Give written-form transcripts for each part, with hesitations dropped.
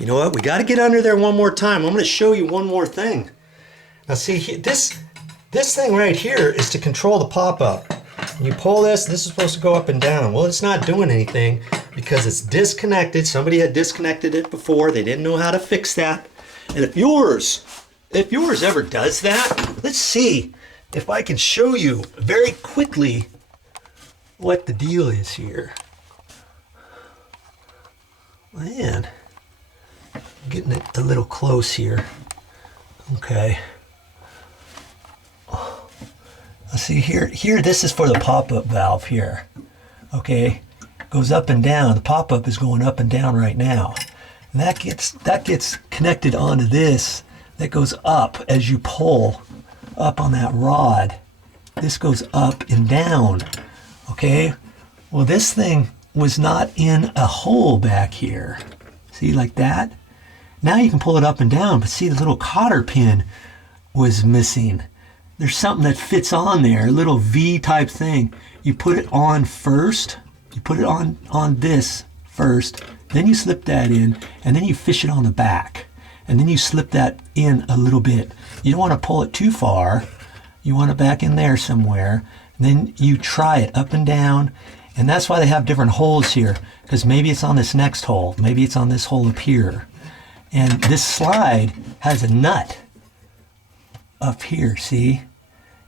You know what? We got to get under there one more time. I'm going to show you one more thing. Now see, this thing right here is to control the pop-up. You pull this is supposed to go up and down. Well, it's not doing anything because it's disconnected. Somebody had disconnected it before. They didn't know how to fix that. And if yours ever does that, let's see if I can show you very quickly what the deal is here. Man, I'm getting it a little close here. Okay. Let's see here. Here, this is for the pop-up valve here. Okay, goes up and down. The pop-up is going up and down right now. And that gets connected onto this. That goes up as you pull up on that rod. This goes up and down. Okay. Well, this thing was not in a hole back here. See, like that? Now you can pull it up and down, but see, the little cotter pin was missing. There's something that fits on there, a little V type thing. You put it on first. You put it on this first. Then you slip that in, and then you fish it on the back. And then you slip that in a little bit. You don't want to pull it too far. You want it back in there somewhere. And then you try it up and down. And that's why they have different holes here, because maybe it's on this next hole. Maybe it's on this hole up here. And this slide has a nut up here, see?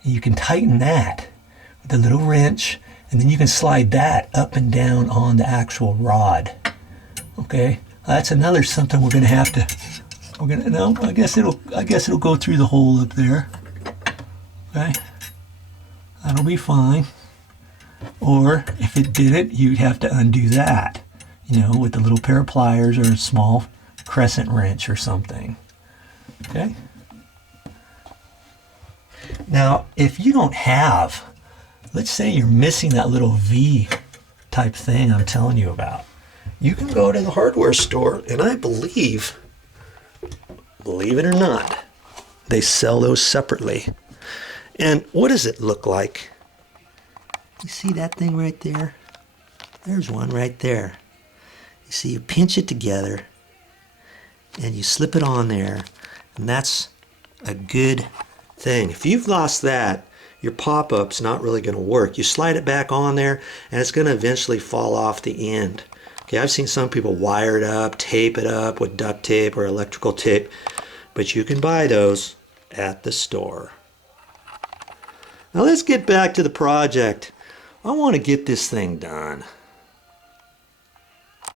You can tighten that with a little wrench, and then you can slide that up and down on the actual rod. Okay, that's another something we're gonna have to. No, I guess it'll go through the hole up there. Okay, that'll be fine. Or if it didn't, you'd have to undo that, you know, with a little pair of pliers or a small crescent wrench or something. Okay. Now, if you don't have, let's say you're missing that little V type thing I'm telling you about, you can go to the hardware store, and I believe it or not, they sell those separately. And what does it look like? You see that thing right there? There's one right there. You see, you pinch it together, and you slip it on there, and that's a good thing. If you've lost that, your pop-up's not really going to work. You slide it back on there, and it's going to eventually fall off the end. Okay, I've seen some people wire it up, tape it up with duct tape or electrical tape, but you can buy those at the store. Now let's get back to the project. I want to get this thing done.